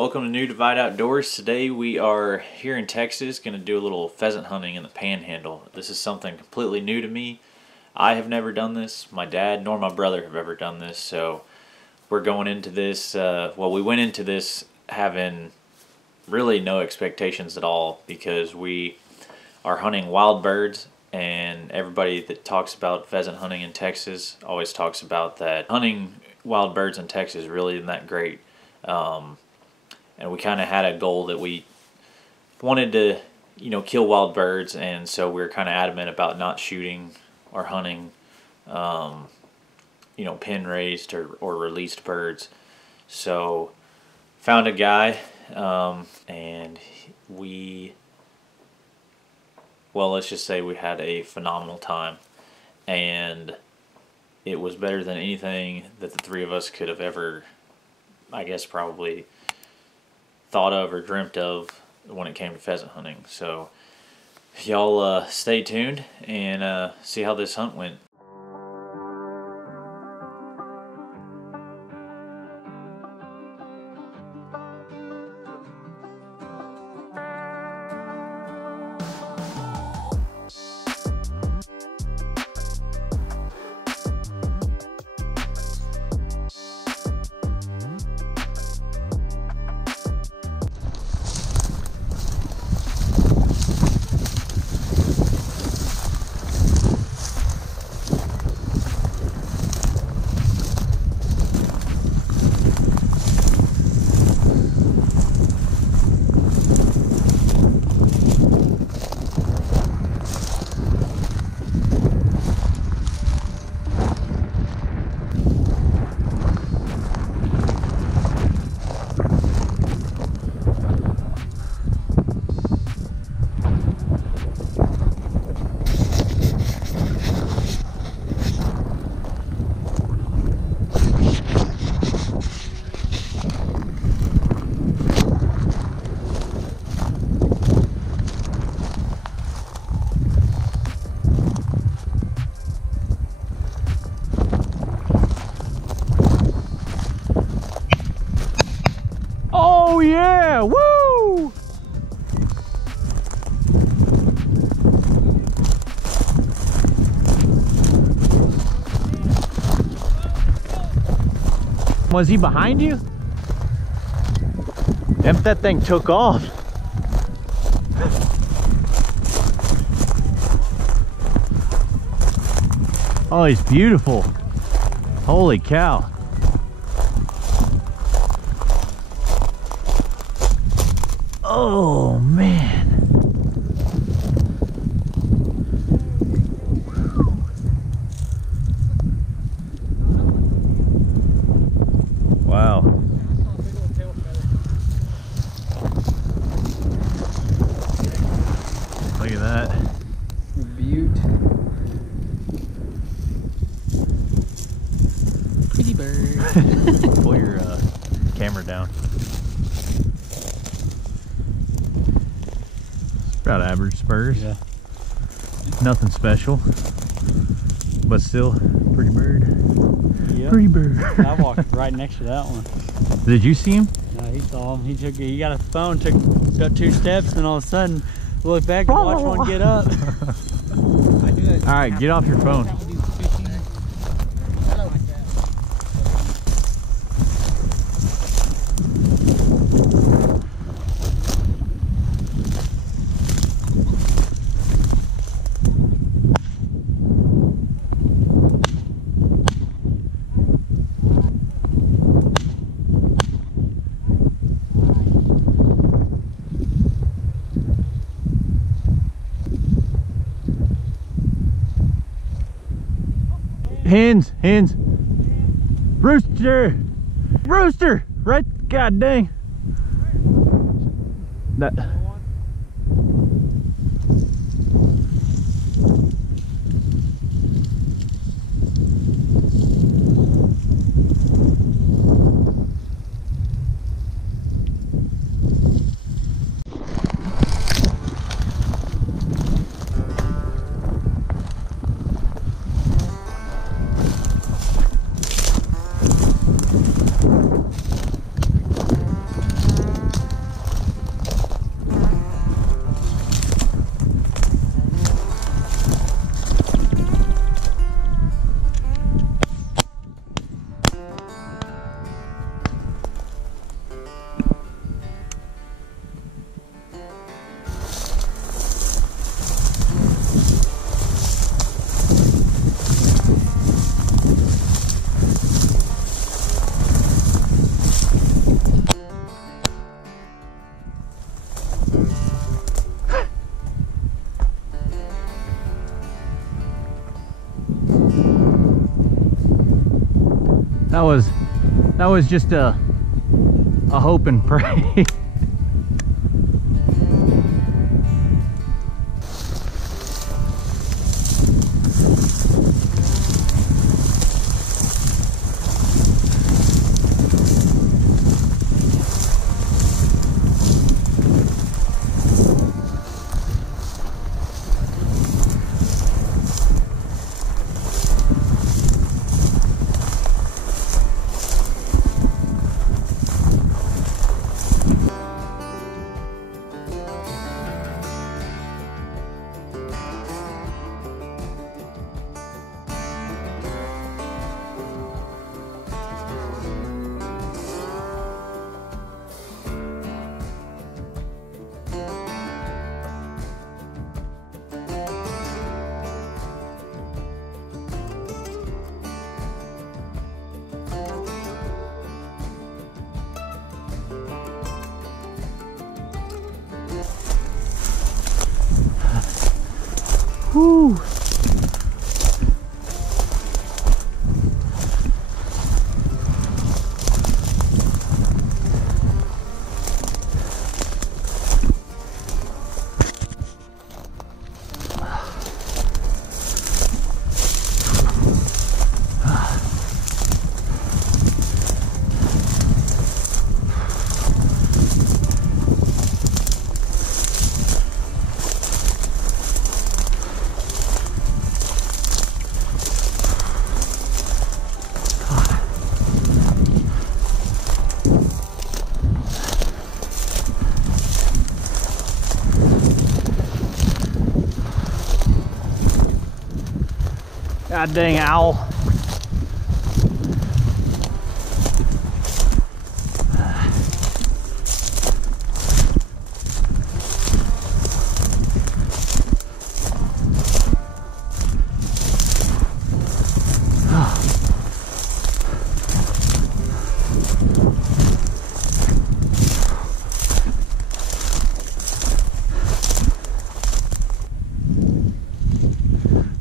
welcome to New Divide Outdoors. Today we are here in Texas going to do a little pheasant hunting in the panhandle. This is something completely new to me. I have never done this. My dad nor my brother have ever done this, so we're going into this, we went into this having really no expectations at all because we are hunting wild birds, and everybody that talks about pheasant hunting in Texas always talks about that hunting wild birds in Texas really isn't that great. And we kind of had a goal that we wanted to, kill wild birds, and so we were kind of adamant about not shooting or hunting, pen raised or released birds. So found a guy, and let's just say we had a phenomenal time, and it was better than anything that the three of us could have ever, I guess, probably thought of or dreamt of when it came to pheasant hunting. So y'all stay tuned and see how this hunt went. Oh yeah, woo! Was he behind you? If that thing took off. Oh, he's beautiful. Holy cow. Oh man. Wow. Look at that. Beaut. Pretty bird. Pull your camera down. About average spurs. Yeah. Nothing special, but still pretty bird. Yep. Pretty bird. I walked right next to that one. Did you see him? No, he saw him. He got a phone, took about 2 steps, and all of a sudden looked back and watched one get up. All right, get off your phone. Hens, rooster, right, god dang. That. That was just a hope and pray. Whew. God dang owl.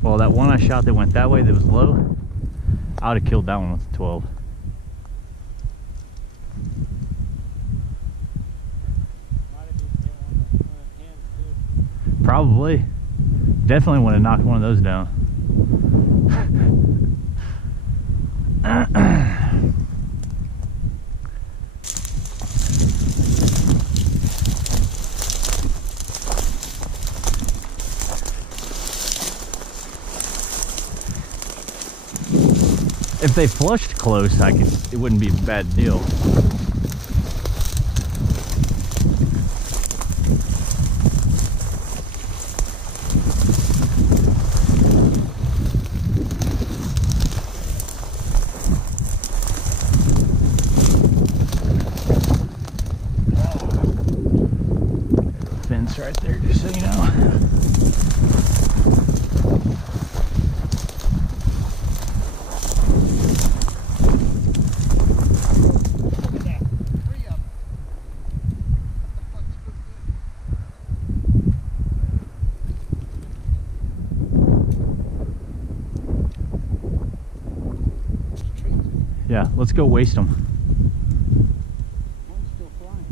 Well, that one I shot that went that way that was low, I would have killed that one with a 12. Probably. Definitely would have knocked one of those down. If they flushed close, it wouldn't be a bad deal. Fence right there, just so you know. Yeah, let's go waste them. One's still flying.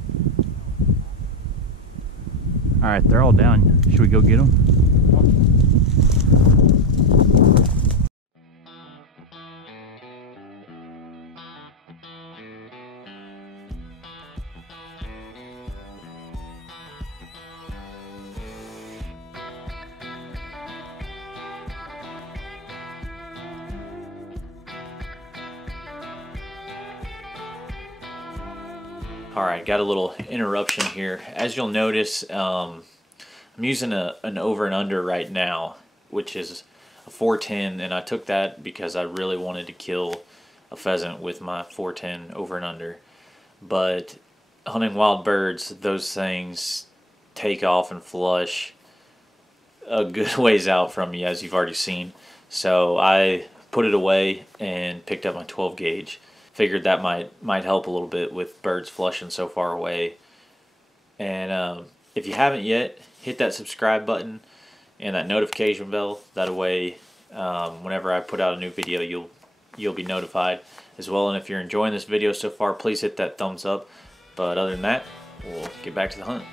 All right, they're all down. Should we go get them? Alright, got a little interruption here. As you'll notice, I'm using an over and under right now, which is a 410, and I took that because I really wanted to kill a pheasant with my 410 over and under. But hunting wild birds, those things take off and flush a good ways out from you, as you've already seen. So I put it away and picked up my 12 gauge. Figured that might help a little bit with birds flushing so far away. And if you haven't yet, hit that subscribe button and that notification bell. That way Whenever I put out a new video, you'll be notified as well. And if you're enjoying this video so far, please hit that thumbs up. But other than that, we'll get back to the hunt.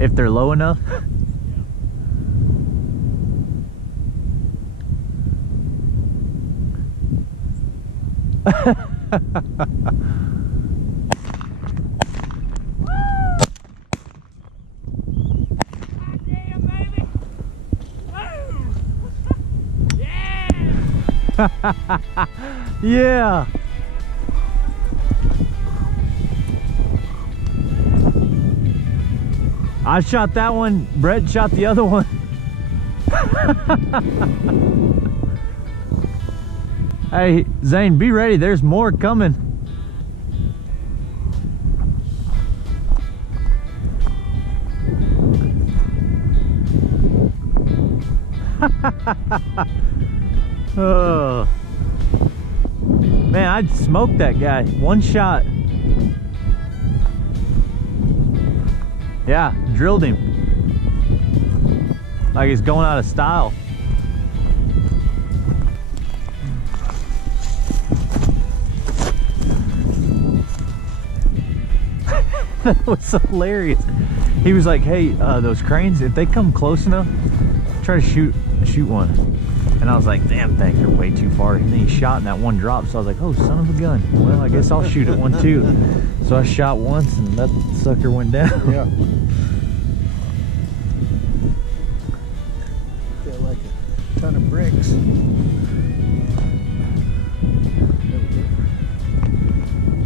If they're low enough. Yeah. I shot that one, Brett shot the other one. Hey, Zane, be ready, there's more coming. Oh. Man, I'd smoke that guy. One shot. Yeah, drilled him. Like he's going out of style. That was hilarious. He was like, hey, those cranes, if they come close enough, try to shoot one. And I was like, damn, things are way too far. And then he shot and that one dropped, so I was like, oh, son of a gun. Well, I guess I'll shoot at one too. So I shot once and that sucker went down. Yeah. Got like a ton of bricks.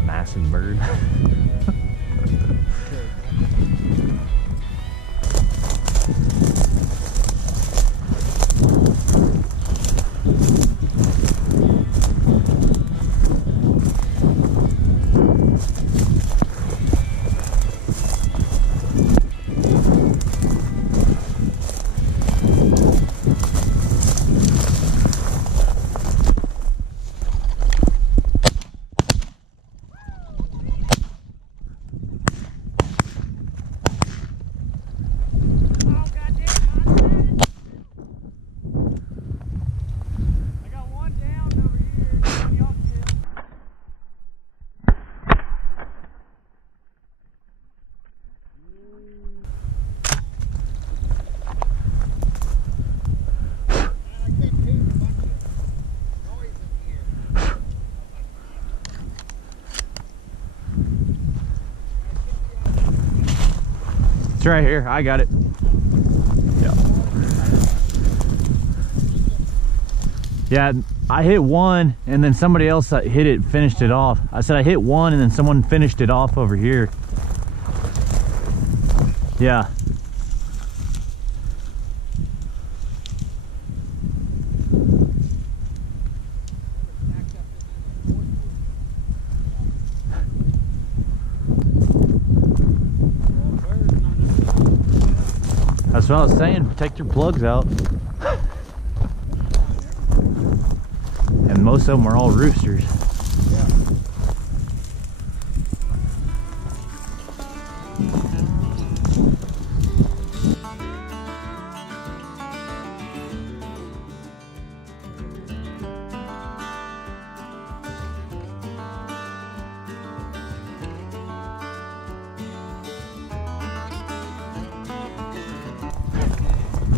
Massive bird. It's right here. I got it. Yeah. Yeah, I hit one and then somebody else hit it, finished it off. I said I hit one and then someone finished it off over here. Yeah. That's what I was saying, take your plugs out. And most of them are all roosters. Yeah.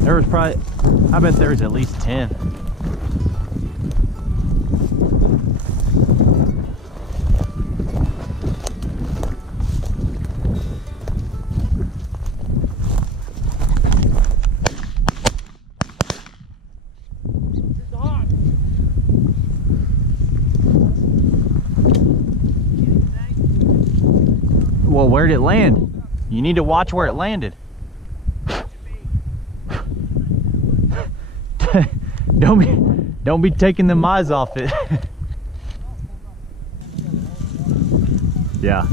There was probably, I bet there was at least 10. Well, where did it land? You need to watch where it landed. Don't be taking them eyes off it. Yeah.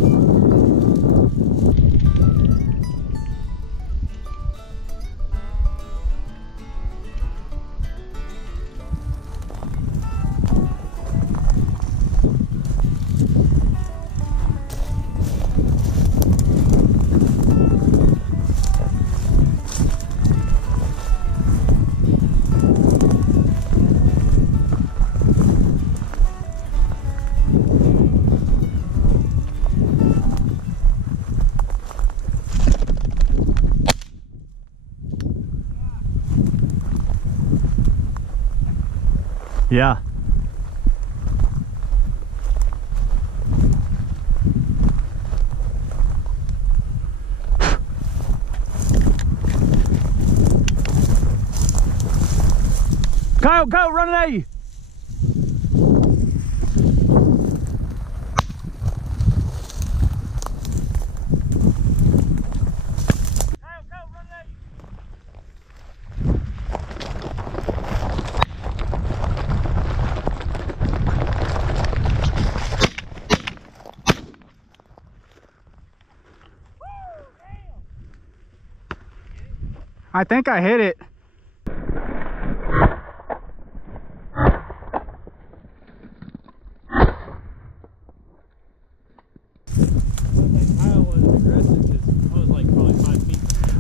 Yeah. Kyle, running at you. I think I hit it.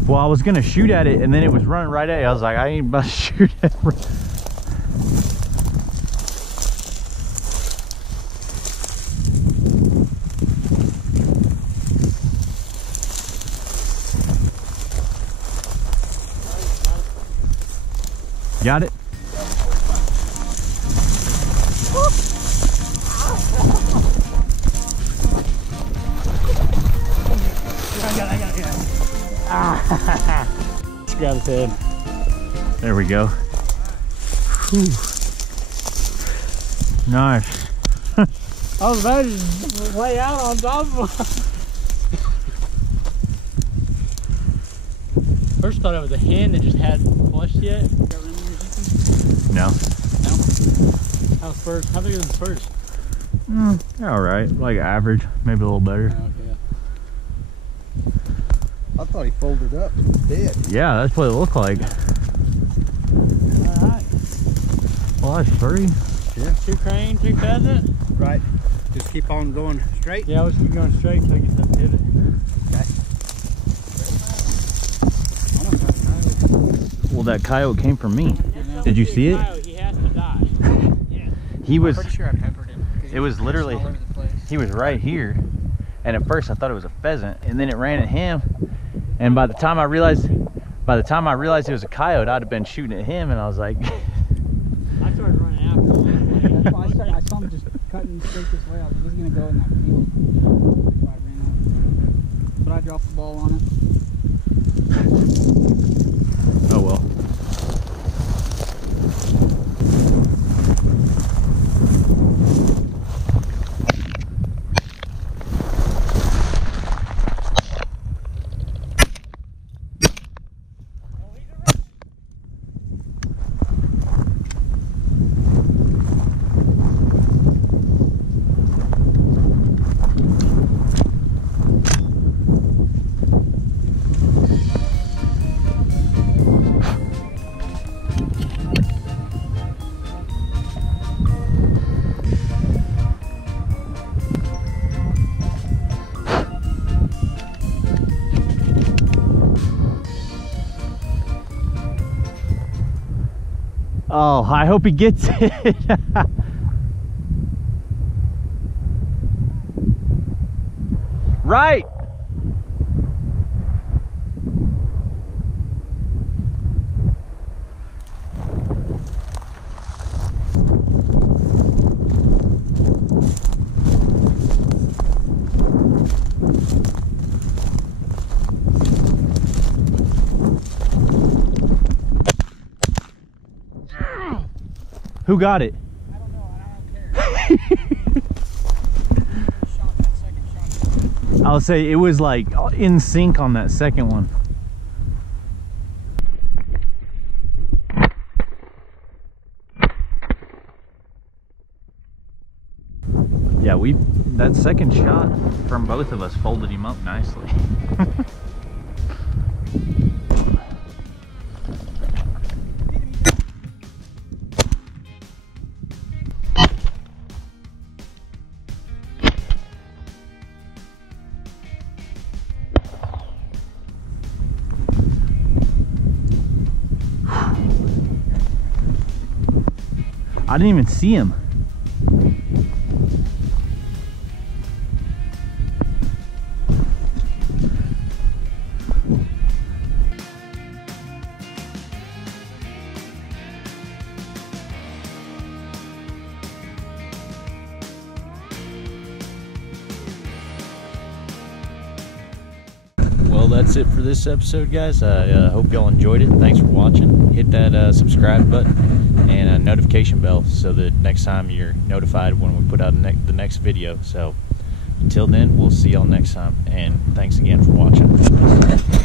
Well, I was gonna shoot at it and then it was running right at it. I was like, I ain't about to shoot at it. Got it? I got it. Just grab his head. There we go. Whew. Nice. I was about to lay out on top of him. First thought it was a hen that just hadn't flushed yet. No. No? How was first? How big was the first? All right, like average, maybe a little better. Oh, okay. I thought he folded up and was dead. Yeah, that's what it looked like. Alright. Well, that's 3. Yeah. 2 crane, 2 pheasant. Right. Just keep on going straight. Yeah, we'll just keep going straight until we get to the pivot. Okay. Well, that coyote came from me. Did you see it? He has to die. He was, I'm pretty sure I peppered him. it was literally, All over the place. he was right here. And at first I thought it was a pheasant and then it ran at him. And by the time I realized it was a coyote, I'd have been shooting at him and I was like. I started running after him. That's why I saw him just cutting straight this way. I was like, he's gonna go in that field. So I ran up. But I dropped the ball on it. Oh well. Oh, I hope he gets it. Right. Who got it? I don't know, and I don't care. Shot that second shot. I'll say it was like in sync on that second one. Yeah, we that second shot from both of us folded him up nicely. I didn't even see him. Well, that's it for this episode, guys. I hope y'all enjoyed it. Thanks for watching. Hit that subscribe button and a notification bell so that next time you're notified when we put out the next video. So until then, we'll see y'all next time, and thanks again for watching.